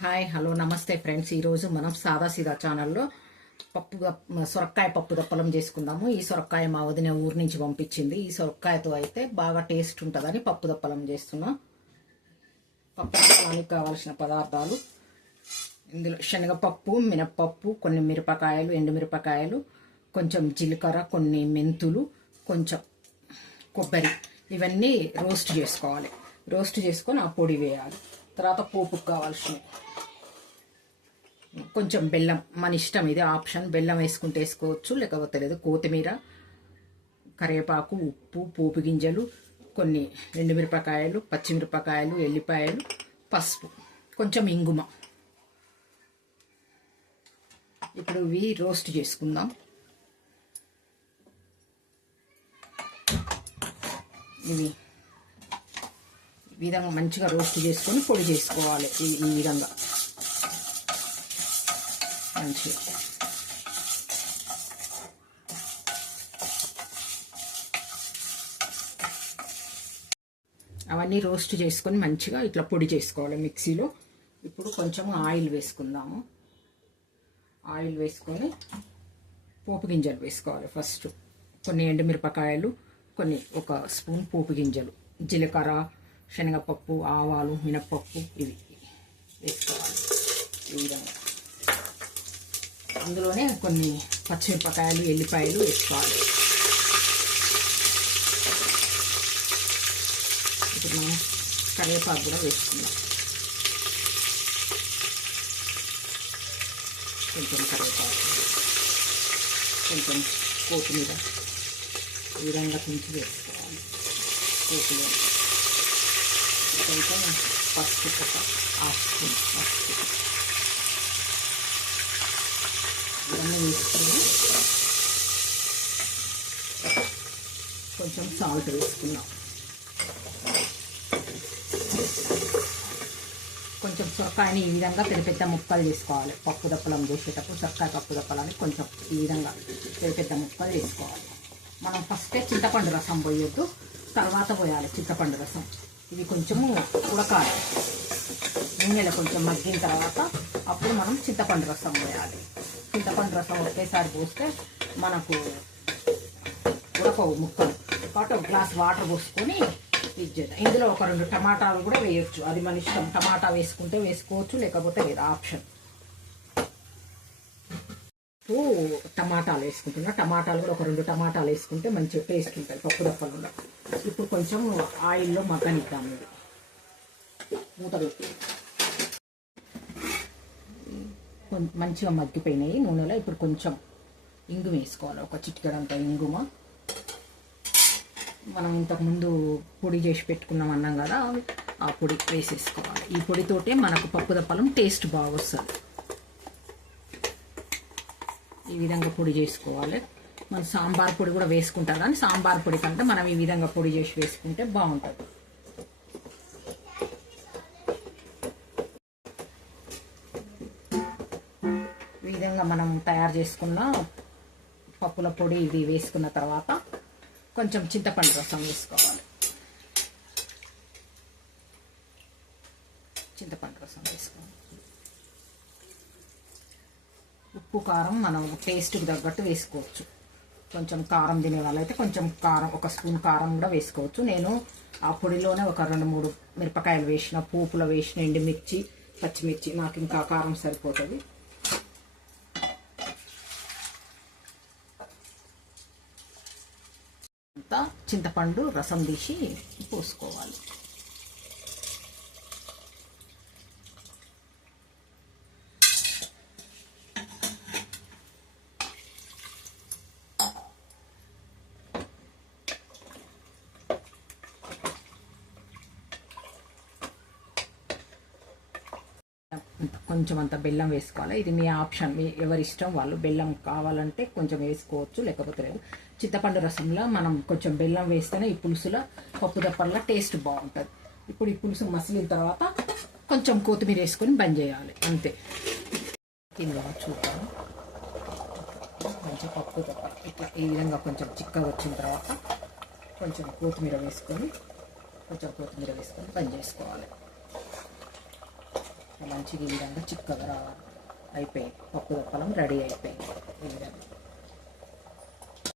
Hi hello నమస్తే friends. ఈరోజు మనం సాదా సీదా ఛానల్లో సొరకాయ పప్పు దప్పలం చేసుకుందాము. ఈ సొరకాయ మా వదిన ఊరు నుంచి పంపించింది. ఈ సొరకాయతో అయితే బాగా టేస్ట్ ఉంటుందని పప్పు దప్పలం చేస్తున్నాం. పప్పు దప్పలానికి కావాల్సిన పదార్థాలు ఇందులో శనగపప్పు, మినప్పప్పు, కొన్ని మిరపకాయలు, ఎండుమిరపకాయలు, కొంచెం జీలకర్ర, కొన్ని మెంతులు, కొంచెం కొబ్బరి, ఇవన్నీ రోస్ట్ చేసుకోవాలి. రోస్ట్ చేసుకొని ఆ పొడి వేయాలి. తర్వాత పోపుకు కావాల్సినవి కొంచెం బెల్లం, మన ఇష్టం, ఇది ఆప్షన్. బెల్లం వేసుకుంటే వేసుకోవచ్చు, లేకపోతే లేదు. కొత్తిమీర, కరివేపాకు, ఉప్పు, పోపు గింజలు, కొన్ని ఎండుమిరపకాయలు, పచ్చిమిరపకాయలు, ఎల్లిపాయలు, పసుపు, కొంచెం ఇంగుమ. ఇప్పుడు ఇవి రోస్ట్ చేసుకుందాం. ఇవి విధంగా మంచిగా రోస్ట్ చేసుకొని పొడి చేసుకోవాలి. ఈ విధంగా మంచిగా అవన్నీ రోస్ట్ చేసుకొని మంచిగా ఇట్లా పొడి చేసుకోవాలి మిక్సీలో. ఇప్పుడు కొంచెం ఆయిల్ వేసుకుందాము. ఆయిల్ వేసుకొని పోపు గింజలు వేసుకోవాలి. ఫస్ట్ కొన్ని ఎండుమిరపకాయలు, కొన్ని ఒక స్పూన్ పోపు గింజలు, జీలకర్ర, శనగపప్పు, ఆవాలు, మినప్పప్పు, ఇవి వేసుకోవాలి. ఈ విధంగా అందులోనే కొన్ని పచ్చిమిరపకాయలు, ఎల్లిపాయలు వేసుకోవాలి. ఇప్పుడు మనం కరివేపాకు కూడా వేసుకుందాం. కొంచెం కరివేపాకు, కొంచెం కొత్తిమీర, ఈ విధంగా కొంచెం వేసుకోవాలి. కొత్తిమీర, కొంచెం పసుపు, ఒక హాఫ్ స్పూన్ పసుపు, ఇవన్నీ వేసుకుని కొంచెం సాల్ట్ వేసుకున్నాం. కొంచెం సొరకాయని ఈ విధంగా పెద్ద పెద్ద ముక్కలు చేసుకోవాలి. పప్పు దప్పలం చేసేటప్పుడు సొరకాయ పప్పు దప్పలాన్ని కొంచెం ఈ విధంగా పెద్ద పెద్ద ముక్కలు చేసుకోవాలి. మనం ఫస్టే చింతపండు రసం పోయొద్దు, తర్వాత పోయాలి చింతపండు రసం. ఇవి కొంచెము ఉడకాలి. నూనెలో కొంచెం మగ్గిన తర్వాత అప్పుడు మనం చింతపండు రసం పోయాలి. చింతపండు రసం ఒకేసారి పోస్తే మనకు ఉడకవు ముక్కలు. కాబట్టి ఒక గ్లాస్ వాటర్ పోసుకొని ఇచ్చేద్దాం. ఇందులో ఒక 2 టమాటాలు కూడా వేయొచ్చు, అది మన ఇష్టం. టమాటా వేసుకుంటే వేసుకోవచ్చు, లేకపోతే లేదు, ఆప్షన్. టమాటాలు వేసుకుంటున్నా. టమాటాలు కూడా ఒక 2 టమాటాలు వేసుకుంటే మంచిగా టేస్ట్ ఉంటాయి పప్పు దప్పలు. ఇప్పుడు కొంచెం ఆయిల్లో మగ్గనిద్దాము. ఇది మూత పెట్టి మంచిగా మగ్గిపోయినాయి నూనెలో. ఇప్పుడు కొంచెం ఇంగు వేసుకోవాలి, ఒక చిటికెడంత ఇంగుమ. మనం ఇంతకుముందు పొడి చేసి పెట్టుకున్నాం అన్నాం కదా, ఆ పొడి వేసేసుకోవాలి. ఈ పొడితోటే మనకు పప్పు దప్పలం టేస్ట్ బాగా వస్తుంది. ఈ విధంగా పొడి చేసుకోవాలి. మన సాంబార్ పొడి కూడా వేసుకుంటారు, కానీ సాంబార్ పొడి కంటే మనం ఈ విధంగా పొడి చేసి వేసుకుంటే బాగుంటుంది. ఈ విధంగా మనం తయారు చేసుకున్న పప్పుల పొడి ఇది వేసుకున్న తర్వాత కొంచెం చింతపండు రసం వేసుకోవాలి. చింతపండు రసం వేసుకోవాలి. ఉప్పు, కారం మనం టేస్ట్కి తగ్గట్టు వేసుకోవచ్చు. కొంచెం కారం తినే వాళ్ళైతే కొంచెం కారం, ఒక స్పూన్ కారం కూడా వేసుకోవచ్చు. నేను ఆ పొడిలోనే ఒక 2-3 మిరపకాయలు వేసిన, పోపులో వేసిన, ఎండుమిర్చి, పచ్చిమిర్చి, నాకు ఇంకా కారం సరిపోతుంది. అంతా చింతపండు రసం తీసి పోసుకోవాలి. కొంచెం అంత బెల్లం వేసుకోవాలి. ఇది మీ ఆప్షన్, మీ ఎవరి ఇష్టం వాళ్ళు. బెల్లం కావాలంటే కొంచెం వేసుకోవచ్చు, లేకపోతే లేదు. చింతపండు రసంలో మనం కొంచెం బెల్లం వేస్తేనే ఈ పులుసులో పప్పు దప్పల్లో టేస్ట్ బాగుంటుంది. ఇప్పుడు ఈ పులుసు మసిలిన తర్వాత కొంచెం కొత్తిమీర వేసుకొని బంద్ చేయాలి, అంతే. ఇందులో చూద్దాం. కొంచెం పప్పు దప్ప ఇట్లా ఈ విధంగా కొంచెం చిక్కగా వచ్చిన తర్వాత కొంచెం కొత్తిమీర వేసుకొని బంద్ చేసుకోవాలి. మంచిగా ఈ విధంగా చిక్కగా రావాలి. అయిపోయింది, పప్పు దప్పలం రెడీ అయిపోయింది. ఈ విధంగా